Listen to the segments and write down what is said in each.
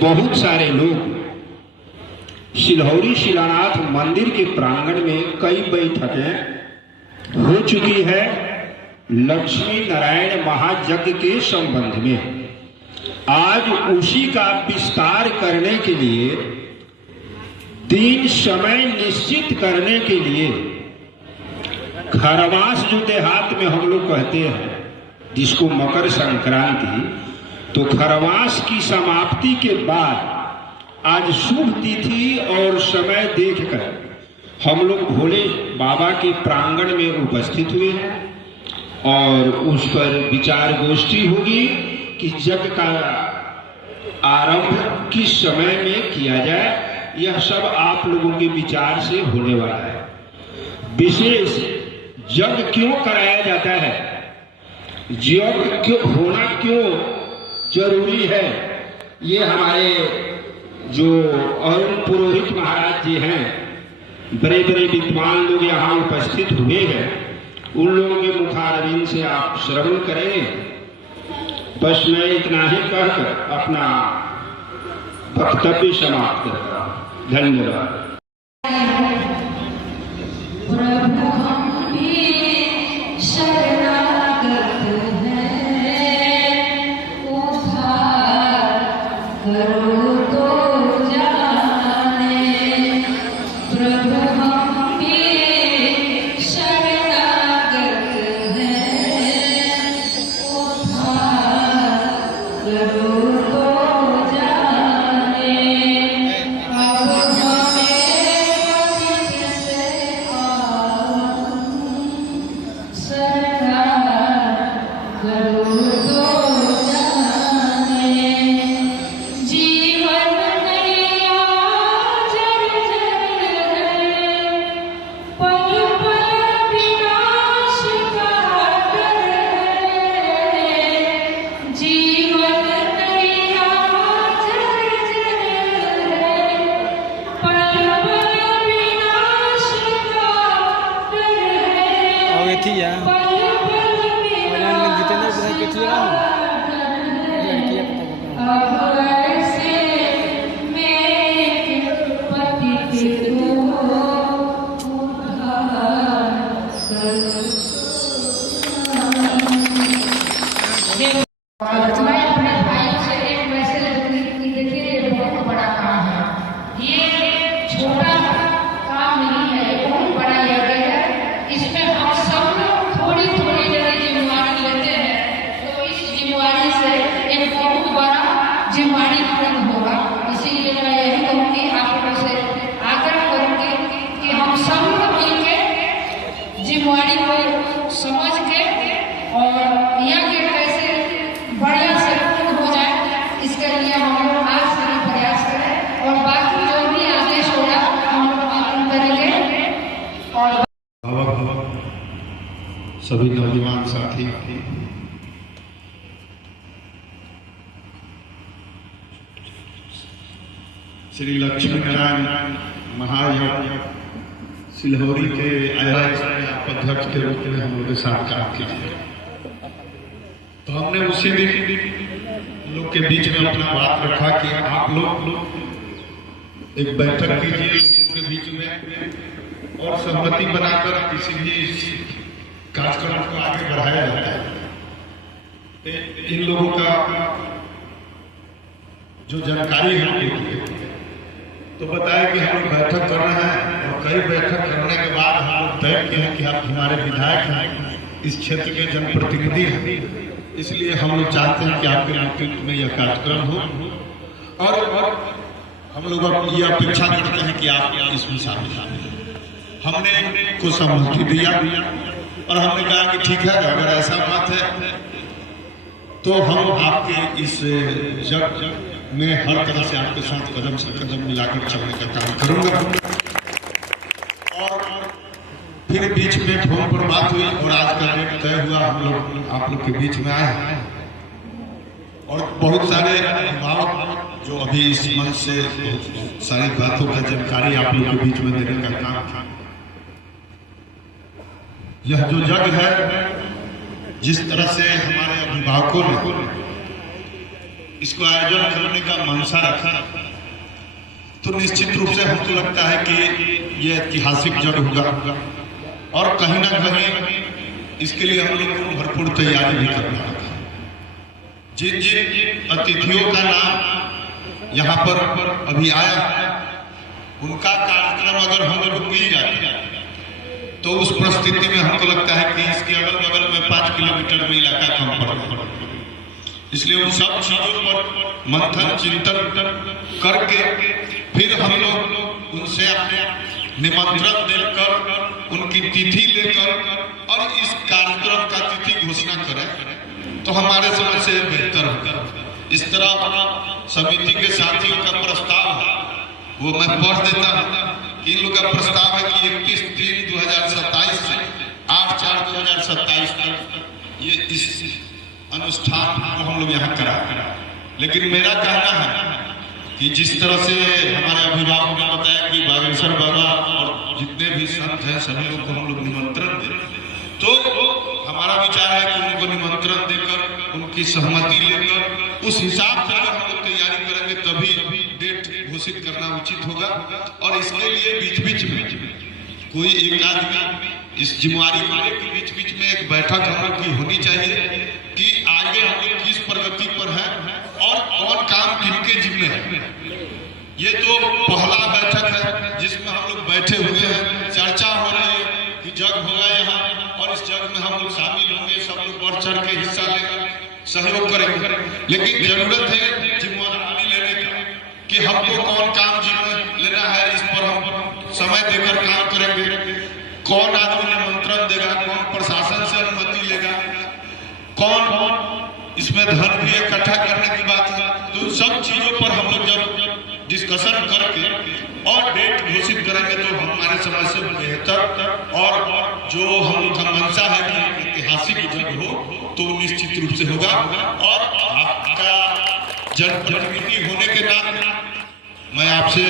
बहुत सारे लोग सिलहौरी शिलानाथ मंदिर के प्रांगण में कई बैठकें हो चुकी है लक्ष्मी नारायण महायज्ञ के संबंध में। आज उसी का विस्तार करने के लिए, दिन समय निश्चित करने के लिए खरवास जो देहात में हम लोग कहते हैं जिसको मकर संक्रांति, तो खरवास की समाप्ति के बाद आज शुभ तिथि और समय देखकर हम लोग भोले बाबा के प्रांगण में उपस्थित हुए हैं और उस पर विचार गोष्ठी होगी कि यज्ञ का आरंभ किस समय में किया जाए। यह सब आप लोगों के विचार से होने वाला है। विशेष यज्ञ क्यों कराया जाता है, यज्ञ क्यों होना क्यों जरूरी है, ये हमारे जो अरुण पुरोहित महाराज जी हैं, बड़े बड़े विद्वान लोग यहाँ उपस्थित हुए हैं, उन लोगों के मुखारविंद से आप श्रवण करें। बस मैं इतना ही कहकर अपना वक्तव्य समाप्त करता हूँ। धन्यवाद। सभी नौजवान साथी श्री लक्ष्मी नारायण महायज्ञ सिलहौरी के अध्यक्ष के रूप में हम लोग के साथ काम कीजिए। तो हमने उसी दिन लोग के बीच में अपना बात रखा कि आप लोग एक बैठक कीजिए लोगों के बीच में और सहमति बनाकर किसी भी कार्यक्रम को आगे बढ़ाया जाता है। इन लोगों का जो जानकारी है तो बताया कि हम लोग बैठक कर रहे हैं और कई बैठक करने के बाद हम लोग तय किए हैं कि आप हमारे विधायक हैं, इस क्षेत्र के जनप्रतिनिधि हैं, इसलिए हम लोग चाहते हैं कि आपके नेतृत्व में यह कार्यक्रम हो और हम लोग ये अपेक्षा करते हैं कि आप इसमें शामिल हैं। हमने को सहमति दिया और हमने कहा कि ठीक है, अगर ऐसा बात है तो हम आपके इस यज्ञ में हर तरह से आपके साथ कदम से कदम मिलाकर चलने का काम करूंगा। और फिर बीच में फोन पर बात हुई और आज का डेट तय हुआ, हम लोग आप लोग के बीच में आए और बहुत सारे अभिभावक जो अभी इस मंच से सारी बातों का जानकारी आप लोग के बीच में देने का काम था। यह जो यज्ञ है, जिस तरह से हमारे अभिभावकों ने इसको आयोजन करने का मंशा रखा, तो निश्चित रूप से हमको लगता है कि ये ऐतिहासिक जग होगा और कहीं ना कहीं इसके लिए हम लोग को भरपूर तैयारी भी करना होगा। जिन जिन अतिथियों का नाम यहाँ पर अभी आया, उनका कार्यक्रम अगर हम लोग मिल जाए तो उस परिस्थिति में हमको लगता है कि इसके अगल बगल में 5 किलोमीटर में इलाका कम पड़ेगा। इसलिए उन सब चीजों पर मंथन चिंतन करके फिर हम लोग उनसे अपने निमंत्रण देकर उनकी तिथि लेकर और इस कार्यक्रम का तिथि घोषणा करें तो हमारे समझ से बेहतर होगा। इस तरह समिति के साथियों का प्रस्ताव है, वो मैं पढ़ देता हूँ कि इन लोग का प्रस्ताव है कि 31/3/2027 से 8/4/2027 तक ये इस अनुष्ठान को हम लोग यहाँ करा। लेकिन मेरा कहना है कि जिस तरह से हमारे अभिभावक ने बताया कि बागेश्वर बाबा और जितने भी संत हैं सभी लोग को हम लोग निमंत्रण दें, तो हमारा विचार है कि उनको निमंत्रण देकर उनकी सहमति लेकर उस हिसाब से अगर हम लोग तैयारी करेंगे तभी डेट घोषित करना उचित होगा। और इसके लिए बीच बीच में कोई एक आदमी इस जिम्मेवारी वाले के बीच बीच में एक बैठक हम लोग की होनी चाहिए कि आगे हम लोग किस प्रगति पर हैं और कौन काम किनके जिम्मे है। ये तो पहला बैठक है जिसमें हम लोग बैठे हुए हैं, चर्चा हो रही है कि जग होगा यहाँ और इस जग में हम लोग शामिल होंगे, सब लोग बढ़ चढ़ के हिस्सा लेकर सहयोग करेंगे। लेकिन जरूरत है जिम्मेदारी लेने का कि हमको कौन काम जिम्मे लेना है, इस पर हम समय देकर काम करेंगे। कौन आदमी निमंत्रण देगा, कौन प्रशासन से अनुमति लेगा, कौन इसमें धन भी इकट्ठा करने की बात है। तो सब चीजों पर हम लोग जब डिस्कशन करके और डेट घोषित करेंगे तो हमारे समाज से बेहतर और जो हम लोग का मंशा है कि ऐतिहासिक जग हो तो निश्चित रूप से होगा। और आपका जनप्रतिनिधि होने के नाते मैं आपसे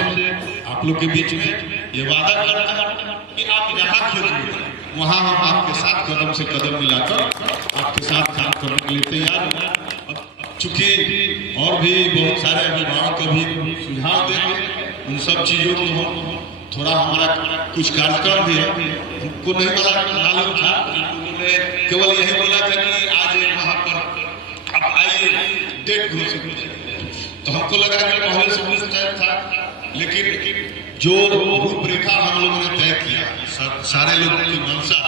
आप लोग के बीच में ये वादा करता हूँ कि आप जहाँ खोजेंगे वहाँ हम आपके साथ कदम से कदम मिलाकर आपके साथ काम करने के लिए तैयार हैं। चूंकि और भी बहुत सारे अभिभावक कभी सुझाव देंगे, उन सब चीजों को हम थोड़ा हमारा कुछ कार्यक्रम भी है, हमको नहीं मालूम था, उन्होंने केवल यही बोला था कि आज वहाँ पर आप आइए डेट घोषित हो जाए। तो हमको लगा कि पहले से कुछ तय था, लेकिन जो रूपरेखा हम लोगों ने तय किया सारे लोगों की मंशा,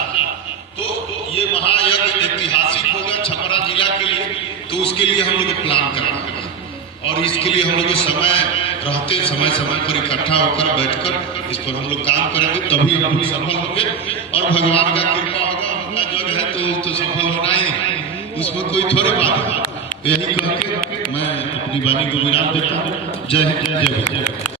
तो ये महायज्ञ ऐतिहासिक होगा छपरा जिला के लिए। तो उसके लिए हम लोग प्लान करना होगा और इसके लिए हम लोग समय रहते समय पर इकट्ठा होकर बैठकर इस पर हम लोग काम करेंगे, तभी हम लोग सफल होंगे और भगवान का कृपा होगा। उनका जग है तो सफल होना ही है, उसमें कोई थोड़े बात है। यही कह के मैं अपनी वाणी को विराम देता हूँ। जय हिंद, जय भारत।